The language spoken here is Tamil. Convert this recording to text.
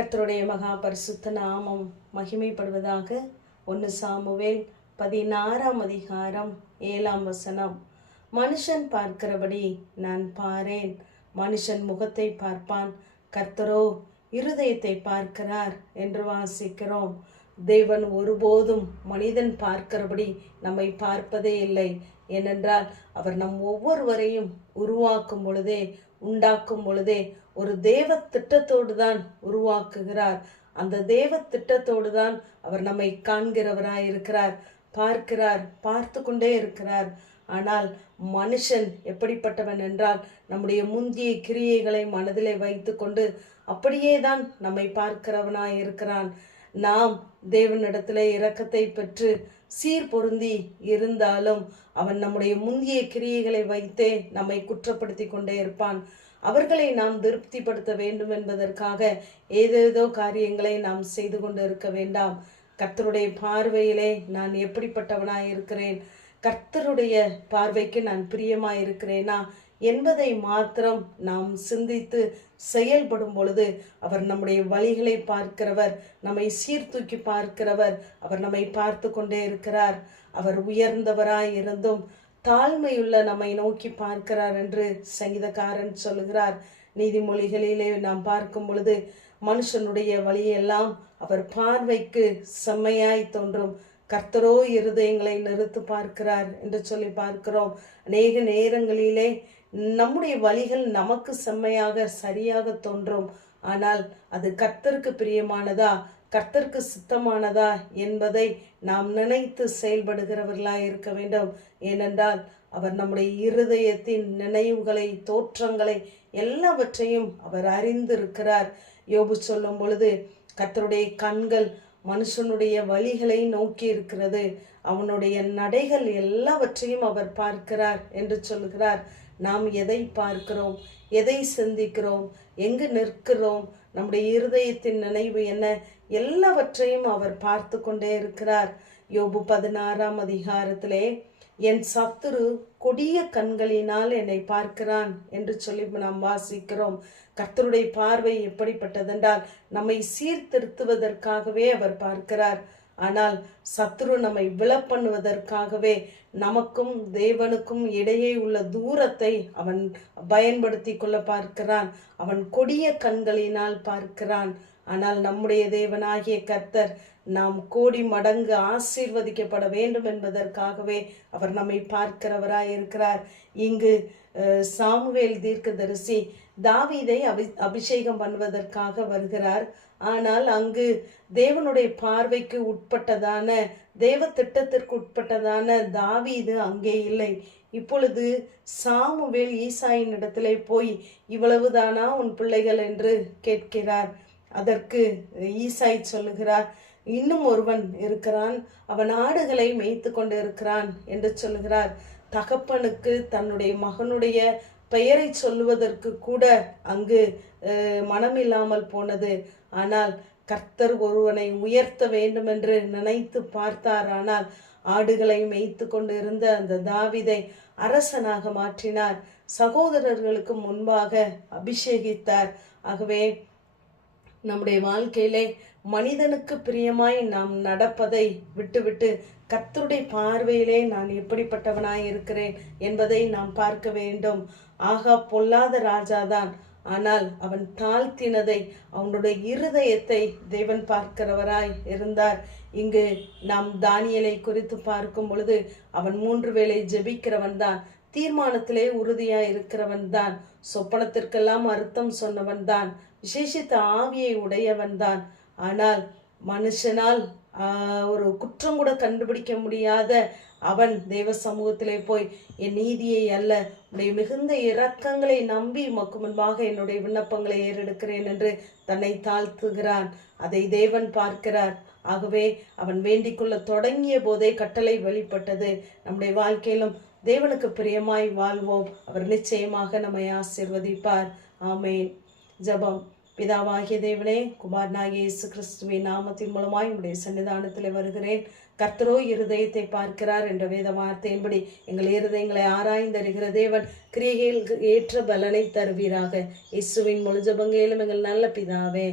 கர்த்தருடைய மகா பரிசுத்த நாமம் மகிமைப்படுவதாக. 1 சாமுவேல் 16ஆம் அதிகாரம் 7ஆம் வசனம். மனுஷன் பார்க்கிறபடி நான் பாரேன், மனுஷன் முகத்தை பார்ப்பான், கர்த்தரோ இருதயத்தை பார்க்கிறார் என்று வாசிக்கிறோம். தேவன் ஒருபோதும் மனிதன் பார்க்கிறபடி நம்மை பார்ப்பதே இல்லை. ஏனென்றால் அவர் நம் ஒவ்வொருவரையும் உருவாக்கும் பொழுதே, உண்டாக்கும் பொழுதே ஒரு தேவ திட்டத்தோடு தான் உருவாக்குகிறார். அந்த தேவ திட்டத்தோடு தான் அவர் நம்மை காண்கிறவராய் இருக்கிறார், பார்க்கிறார், பார்த்து கொண்டே இருக்கிறார். ஆனால் மனுஷன் எப்படிப்பட்டவன் என்றால், நம்முடைய முந்திய கிரியைகளை மனதிலே வைத்து கொண்டு அப்படியே தான் நம்மை பார்க்கிறவனாய் இருக்கிறான். நாம் தேவனிடத்திலே இரக்கத்தை பெற்று சீர் பொருந்தி இருந்தாலும் அவன் நம்முடைய முந்திய கிரியைகளை வைத்தே நம்மை குற்றப்படுத்தி கொண்டே இருப்பான். அவர்களை நாம் திருப்திப்படுத்த வேண்டும் என்பதற்காக ஏதேதோ காரியங்களை நாம் செய்து கொண்டு இருக்க வேண்டாம். கர்த்தருடைய பார்வையிலே நான் எப்படிப்பட்டவனாய் இருக்கிறேன், கர்த்தருடைய பார்வைக்கு நான் பிரியமாய் இருக்கிறேனா என்பதை மாத்திரம் நாம் சிந்தித்து செயல்படும் பொழுது அவர் நம்முடைய வழிகளை பார்க்கிறவர், நம்மை சீர்தூக்கி பார்க்கிறவர். அவர் நம்மை பார்த்து கொண்டே இருக்கிறார். அவர் உயர்ந்தவராய் இருந்தும் தாழ்மையுள்ள நம்மை நோக்கி பார்க்கிறார் என்று சங்கீதக்காரன் சொல்லுகிறார். நீதிமொழிகளிலே நாம் பார்க்கும் பொழுது மனுஷனுடைய வழியெல்லாம் அவர் பார்வைக்கு செம்மையாய் தோன்றும், கர்த்தரோ இருதயங்களை நிறுத்து பார்க்கிறார் என்று சொல்லி பார்க்கிறோம். அநேக நேரங்களிலே நம்முடைய வழிகள் நமக்கு செம்மையாக சரியாக தோன்றும். ஆனால் அது கர்த்தருக்கு பிரியமானதா, கர்த்தருக்கு சித்தமானதா என்பதை நாம் நினைத்து செயல்படுகிறவர்களாய் இருக்க வேண்டும். ஏனென்றால் அவர் நம்முடைய இருதயத்தின் நினைவுகளை, தோற்றங்களை எல்லாவற்றையும் அவர் அறிந்திருக்கிறார். யோபு சொல்லும் பொழுது கர்த்தருடைய கண்கள் மனுஷனுடைய வழிகளை நோக்கி இருக்கிறது, அவனுடைய நடைகள் எல்லாவற்றையும் அவர் பார்க்கிறார் என்று சொல்கிறார். நாம் எதை பார்க்கிறோம், எதை சிந்திக்கிறோம், எங்கு நிற்கிறோம், நம்முடைய இருதயத்தின் நினைவு என்ன, எல்லாவற்றையும் அவர் பார்த்து கொண்டே இருக்கிறார். யோபு 16ஆம் அதிகாரத்திலே என் சத்துரு கொடிய கண்களினால் என்னை பார்க்கிறான் என்று சொல்லி நாம் வாசிக்கிறோம். கர்த்தருடைய பார்வை எப்படிப்பட்டதென்றால் நம்மை சீர்திருத்துவதற்காகவே அவர் பார்க்கிறார். ஆனால் சத்துரு நம்மை விழப்பண்ணுவதற்காகவே நமக்கும் தேவனுக்கும் இடையே உள்ள தூரத்தை அவன் பயன்படுத்தி கொள்ள பார்க்கிறான். அவன் கொடிய கண்களினால் பார்க்கிறான். ஆனால் நம்முடைய தேவனாகிய கர்த்தர் நாம் கோடி மடங்கு ஆசீர்வதிக்கப்பட வேண்டும் என்பதற்காகவே அவர் நம்மை பார்க்கிறவராய் இருக்கிறார். இங்கு சாமுவேல் தீர்க்கதரிசி தாவீதை அபிஷேகம் பண்ணுவதற்காக வருகிறார். ஆனால் அங்கு தேவனுடைய பார்வைக்கு உட்பட்டதான, தேவ திட்டத்திற்கு உட்பட்டதான தாவீது அங்கே இல்லை. இப்பொழுது சாமுவேல் ஈசாயின் இடத்திலே போய் இவ்வளவுதானா உன் பிள்ளைகள் என்று கேட்கிறார். அதற்கு ஈசாய் சொல்லுகிறார், இன்னும் ஒருவன் இருக்கிறான், அவன் ஆடுகளை மேய்த்து கொண்டு இருக்கிறான் என்று சொல்லுகிறார். தகப்பனுக்கு தன்னுடைய மகனுடைய பெயரை சொல்லுவதற்கு கூட அங்கு மனமில்லாமல் போனது. ஆனால் கர்த்தர் ஒருவனை உயர்த்த வேண்டும் என்று நினைத்து பார்த்தார். ஆனால் ஆடுகளை மேய்த்து கொண்டு இருந்த அந்த தாவீதை அரசனாக மாற்றினார், சகோதரர்களுக்கு முன்பாக அபிஷேகித்தார். ஆகவே நம்முடைய வாழ்க்கையிலே மனிதனுக்கு பிரியமாய் நாம் நடப்பதை விட்டுவிட்டு கர்த்தருடைய பார்வையிலே நான் எப்படிப்பட்டவனாய் இருக்கிறேன் என்பதை நாம் பார்க்க வேண்டும். ஆகா பொல்லாத ராஜாதான், ஆனால் அவன் தாழ்த்தினதை, அவனுடைய இருதயத்தை தேவன் பார்க்கிறவராய் இருந்தார். இங்கு நாம் தானியேலை குறித்து பார்க்கும் பொழுது அவன் 3 வேளை ஜெபிக்கிறவன் தான், தீர்மானத்திலே உறுதியாய் இருக்கிறவன் தான், சொப்பனத்திற்கெல்லாம் அர்த்தம் சொன்னவன் தான், விசேஷித்த ஆவியை உடையவன் தான். ஆனால் மனுஷனால் ஒரு குற்றம் கூட கண்டுபிடிக்க முடியாத அவன் தேவ சமூகத்திலே போய் என் நீதியை அல்ல, உடைய மிகுந்த இரக்கங்களை நம்பி உமக்கு முன்பாக என்னுடைய விண்ணப்பங்களை ஏறெடுக்கிறேன் என்று தன்னை தாழ்த்துகிறான். அதை தேவன் பார்க்கிறார். ஆகவே அவன் வேண்டிக் கொள்ள தொடங்கிய போதே கட்டளை வெளிப்பட்டது. நம்முடைய வாழ்க்கையிலும் தேவனுக்கு பிரியமாய் வாழ்வோம். அவர் நிச்சயமாக நம்மை ஆசீர்வதிப்பார். ஆமேன். ஜெபம். பிதாவாகிய தேவனே, குமாரனாகிய இயேசு கிறிஸ்துவின் நாமத்தின் மூலமாய் உடைய சன்னிதானத்தில் வருகிறேன். கர்த்தரோ இருதயத்தை பார்க்கிறார் என்ற வேத வார்த்தையின்படி எங்கள் இருதயங்களை ஆராய்ந்தறிகிற தேவன் கிரியையில் ஏற்ற பலனை தருவீராக. இயேசுவின் முழு ஜெபங்களிலும் எங்கள் நல்ல பிதாவே.